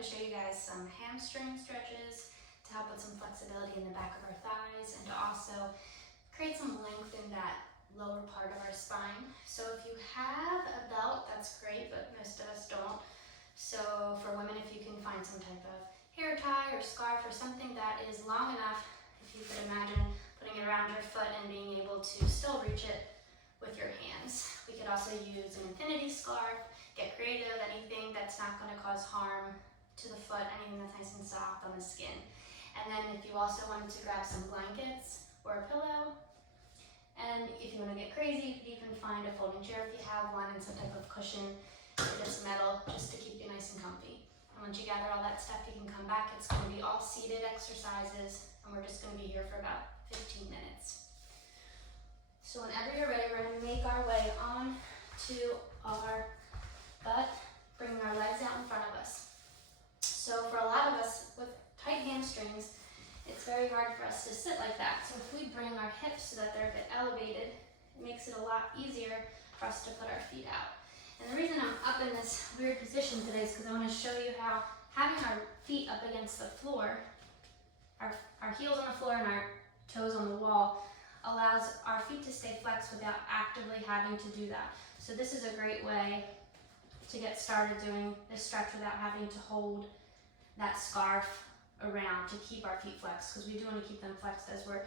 to show you guys some hamstring stretches to help with some flexibility in the back of our thighs and to also create some length in that lower part of our spine. So if you have a belt, that's great, but most of us don't. So for women, if you can find some type of hair tie or scarf or something that is long enough, if you could imagine putting it around your foot and being able to still reach it with your hands. We could also use an infinity scarf, get creative, anything that's not going to cause harm to the foot, anything that's nice and soft on the skin. And then if you also wanted to grab some blankets or a pillow, and if you want to get crazy, you could even find a folding chair if you have one and some type of cushion if it's metal, just to keep you nice and comfy. And once you gather all that stuff, you can come back. It's going to be all seated exercises, and we're just going to be here for about 15 minutes. So whenever you're ready, we're going to make our way on to our butt, bringing our legs out in front of us. So for a lot of us with tight hamstrings, it's very hard for us to sit like that. So if we bring our hips so that they're a bit elevated, it makes it a lot easier for us to put our feet out. And the reason I'm up in this weird position today is because I want to show you how having our feet up against the floor, our heels on the floor and our toes on the wall, allows our feet to stay flexed without actively having to do that. So this is a great way to get started doing this stretch without having to hold that scarf around to keep our feet flexed, because we do want to keep them flexed as we're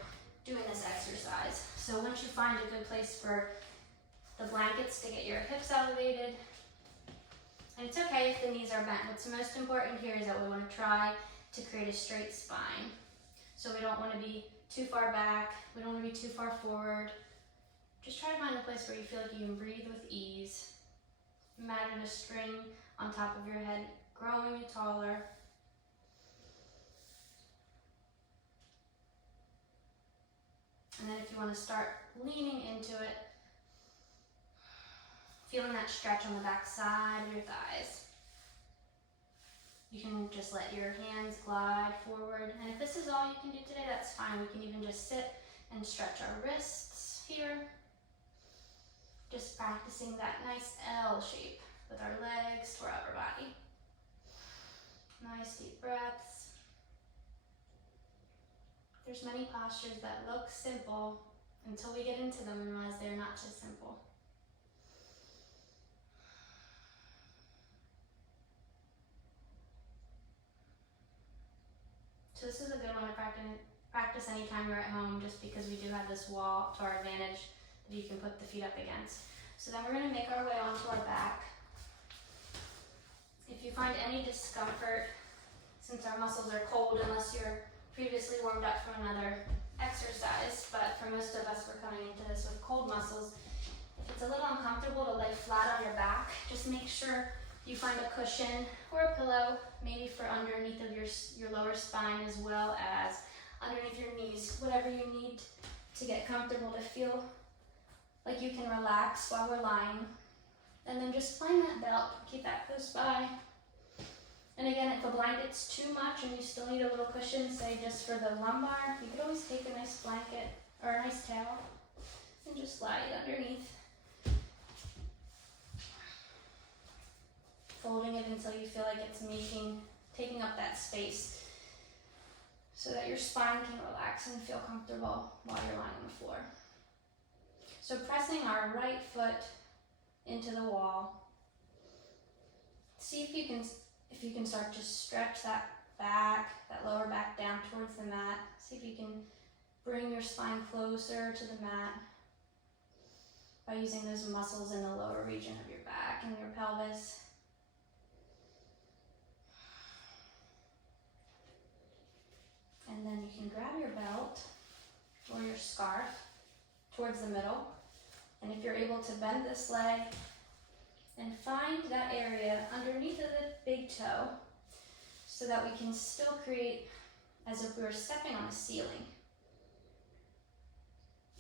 doing this exercise. So once you find a good place for the blankets to get your hips elevated, and it's okay if the knees are bent. What's most important here is that we want to try to create a straight spine. So we don't want to be too far back, we don't want to be too far forward. Just try to find a place where you feel like you can breathe with ease. Imagine a string on top of your head, growing you taller. And then if you want to start leaning into it, feeling that stretch on the back side of your thighs. You can just let your hands glide forward. And if this is all you can do today, that's fine. We can even just sit and stretch our wrists here. Just practicing that nice L shape with our legs to our upper body. Nice deep breaths. There's many postures that look simple until we get into them and realize they're not just simple. So this is a good one to practice anytime you're at home, just because we do have this wall to our advantage that you can put the feet up against. So then we're going to make our way onto our back. If you find any discomfort, since our muscles are cold, unless you're previously warmed up from another exercise, but for most of us, we're coming into this with cold muscles. If it's a little uncomfortable to lay flat on your back, just make sure you find a cushion or a pillow, maybe for underneath of your lower spine as well as underneath your knees, whatever you need to get comfortable, to feel like you can relax while we're lying. And then just find that belt, keep that close by. And again, if a blanket's too much and you still need a little cushion, say just for the lumbar, you could always take a nice blanket or a nice towel and just slide it underneath. Folding it until you feel like it's taking up that space so that your spine can relax and feel comfortable while you're lying on the floor. So pressing our right foot into the wall. See if you can start to stretch that back, that lower back down towards the mat. See if you can bring your spine closer to the mat by using those muscles in the lower region of your back and your pelvis. And then you can grab your belt or your scarf towards the middle. And if you're able to bend this leg and find that area underneath of the big toe so that we can still create as if we were stepping on a ceiling.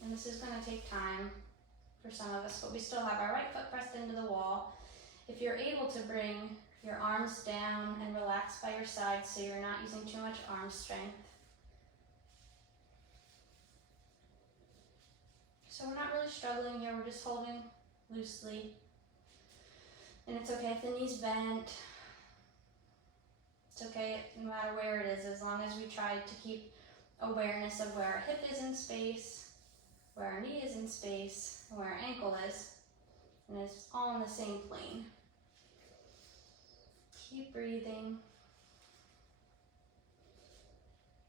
And this is going to take time for some of us, but we still have our right foot pressed into the wall. If you're able to bring your arms down and relax by your sides so you're not using too much arm strength. So we're not really struggling here, we're just holding loosely. And it's okay if the knee's bent. It's okay no matter where it is, as long as we try to keep awareness of where our hip is in space, where our knee is in space, and where our ankle is, and it's all on the same plane. Keep breathing.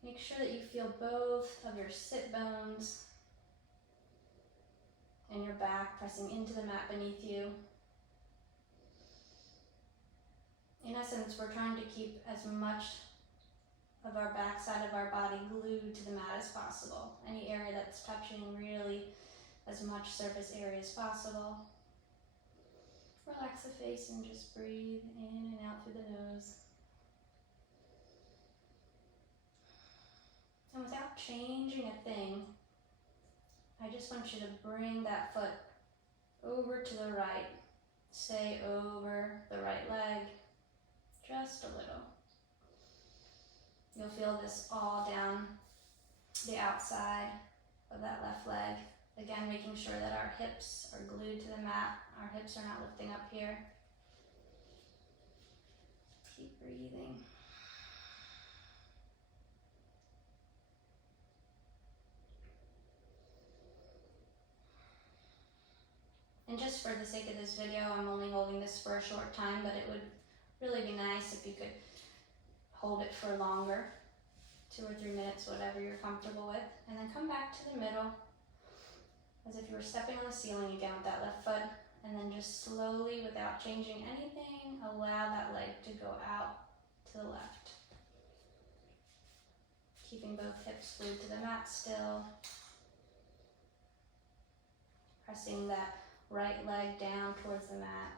Make sure that you feel both of your sit bones and your back pressing into the mat beneath you. In essence, we're trying to keep as much of our backside of our body glued to the mat as possible. Any area that's touching, really as much surface area as possible. Relax the face and just breathe in and out through the nose. And without changing a thing, I just want you to bring that foot over to the right. Stay over the right leg, just a little. You'll feel this all down the outside of that left leg. Again, making sure that our hips are glued to the mat. Our hips are not lifting up here. Keep breathing. And just for the sake of this video, I'm only holding this for a short time, but it would really be nice if you could hold it for longer, 2 or 3 minutes, whatever you're comfortable with, and then come back to the middle as if you were stepping on the ceiling again with that left foot, and then just slowly, without changing anything, allow that leg to go out to the left. Keeping both hips glued to the mat still. Pressing that right leg down towards the mat.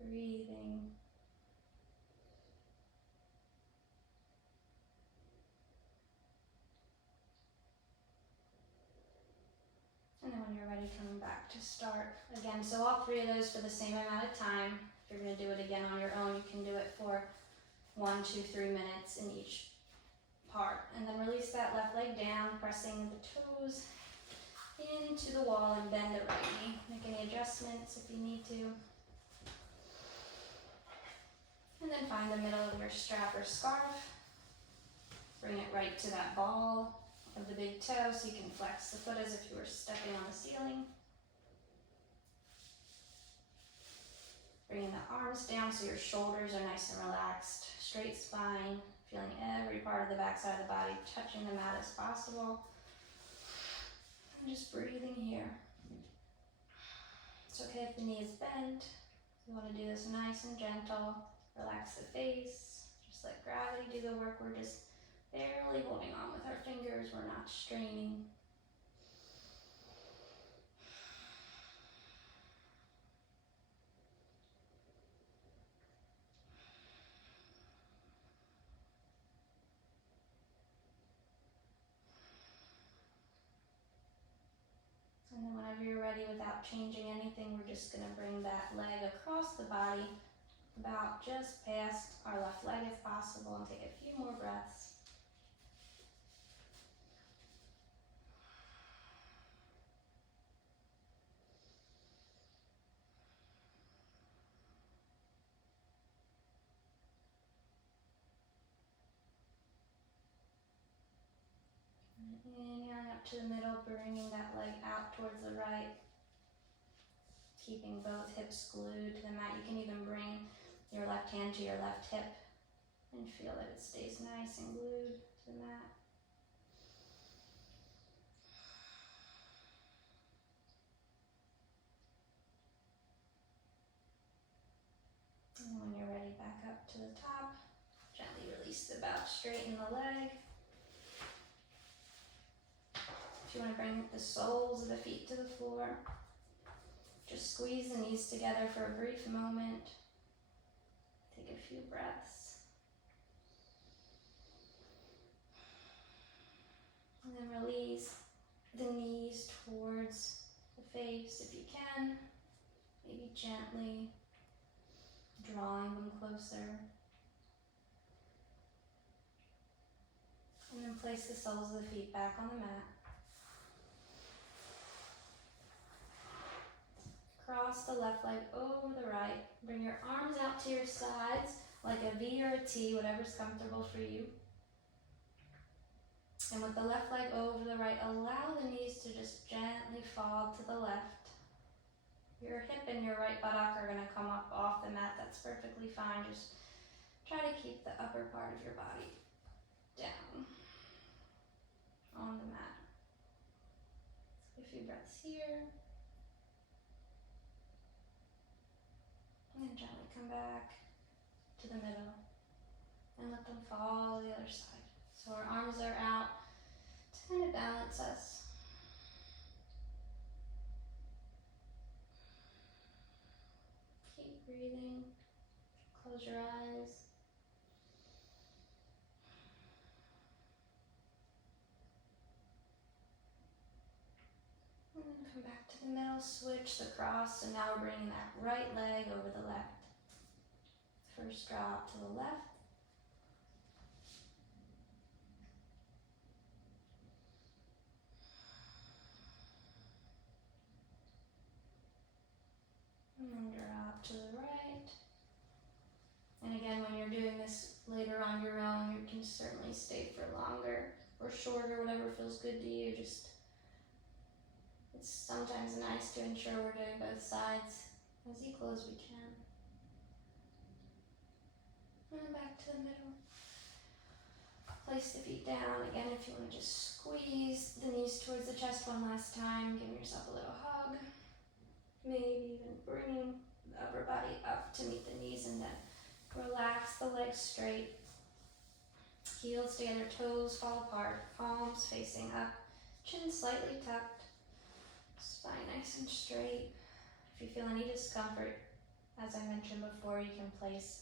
Breathing. And then when you're ready, coming back to start again. So all 3 of those for the same amount of time. If you're going to do it again on your own, you can do it for 1, 2, 3 minutes in each part. And then release that left leg down, pressing the toes into the wall and bend the right knee. Make any adjustments if you need to. And then find the middle of your strap or scarf. Bring it right to that ball of the big toe so you can flex the foot as if you were stepping on the ceiling. Bringing the arms down so your shoulders are nice and relaxed. Straight spine, feeling every part of the backside of the body touching the mat as possible. And just breathing here. It's okay if the knee is bent. You want to do this nice and gentle. Relax the face. Just let gravity do the work. We're just barely holding on with our fingers. We're not straining. And then whenever you're ready, without changing anything, we're just going to bring that leg across the body, about just past our left leg if possible, and take a few more breaths. Inhaling up to the middle, bringing that leg out towards the right. Keeping both hips glued to the mat. You can even bring your left hand to your left hip and feel that it stays nice and glued to the mat. And when you're ready, back up to the top. Gently release the bout, straighten the leg. If you want to bring the soles of the feet to the floor, just squeeze the knees together for a brief moment. Take a few breaths. And then release the knees towards the face if you can. Maybe gently drawing them closer. And then place the soles of the feet back on the mat. Cross cross the left leg over the right. Bring your arms out to your sides like a V or a T, whatever's comfortable for you. And with the left leg over the right, allow the knees to just gently fall to the left. Your hip and your right buttock are going to come up off the mat. That's perfectly fine. Just try to keep the upper part of your body down on the mat. A few breaths here. And then gently come back to the middle and let them fall the other side. So our arms are out to kind of balance us. Keep breathing. Close your eyes. And then come back to the middle, switch the cross. So now we're bringing that right leg over the left. First drop to the left. And then drop to the right. And again, when you're doing this later on your own, you can certainly stay for longer or shorter, whatever feels good to you. Just, it's sometimes nice to ensure we're doing both sides as equal as we can. And then back to the middle. Place the feet down. Again, if you want to just squeeze the knees towards the chest one last time, give yourself a little hug. Maybe even bring the upper body up to meet the knees, and then relax the legs straight. Heels together, toes fall apart, palms facing up, chin slightly tucked, spine nice and straight. If you feel any discomfort, as I mentioned before, you can place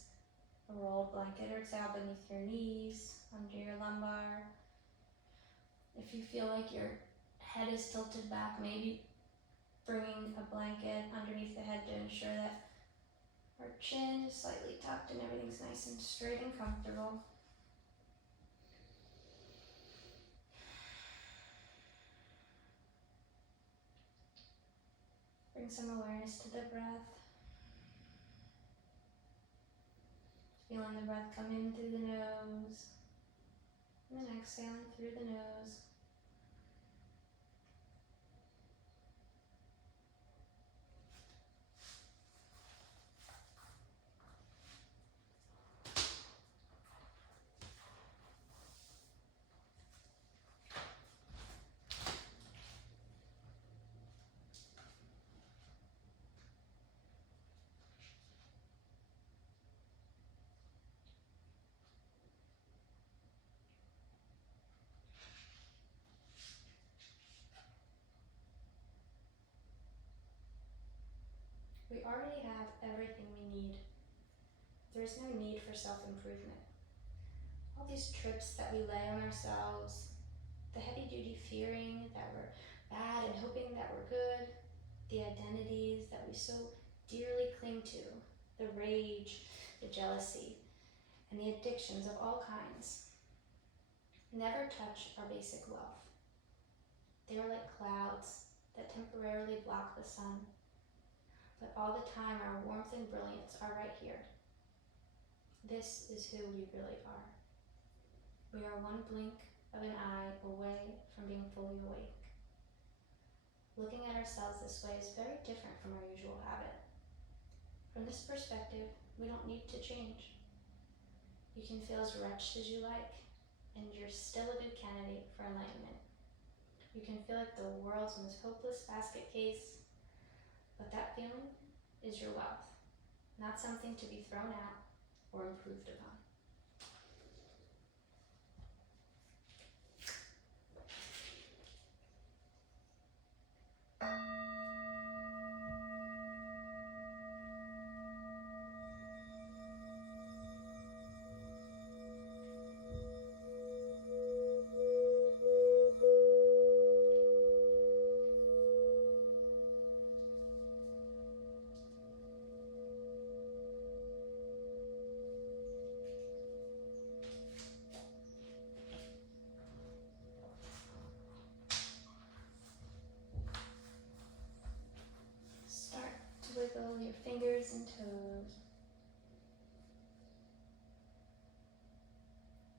a rolled blanket or towel beneath your knees, under your lumbar. If you feel like your head is tilted back, maybe bringing a blanket underneath the head to ensure that our chin is slightly tucked and everything's nice and straight and comfortable. Bring some awareness to the breath. Feeling the breath come in through the nose, and then exhaling through the nose. We already have everything we need. There's no need for self-improvement. All these trips that we lay on ourselves, the heavy-duty fearing that we're bad and hoping that we're good, the identities that we so dearly cling to, the rage, the jealousy, and the addictions of all kinds, never touch our basic wealth. They are like clouds that temporarily block the sun. But all the time, our warmth and brilliance are right here. This is who we really are. We are one blink of an eye away from being fully awake. Looking at ourselves this way is very different from our usual habit. From this perspective, we don't need to change. You can feel as wretched as you like, and you're still a good candidate for enlightenment. You can feel like the world's most hopeless basket case, but that feeling is your wealth, not something to be thrown out or improved upon. your fingers and toes.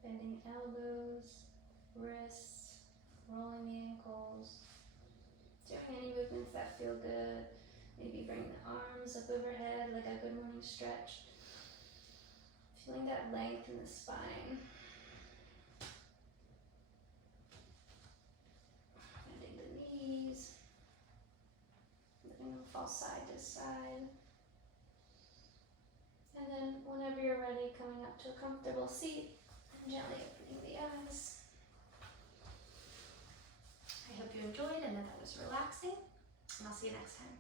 Bending elbows, wrists, rolling the ankles. Doing any movements that feel good. Maybe bring the arms up overhead like a good morning stretch. Feeling that length in the spine. Bending the knees. Letting them fall side to side. And then whenever you're ready, coming up to a comfortable seat and gently opening the eyes. I hope you enjoyed and that was relaxing, and I'll see you next time.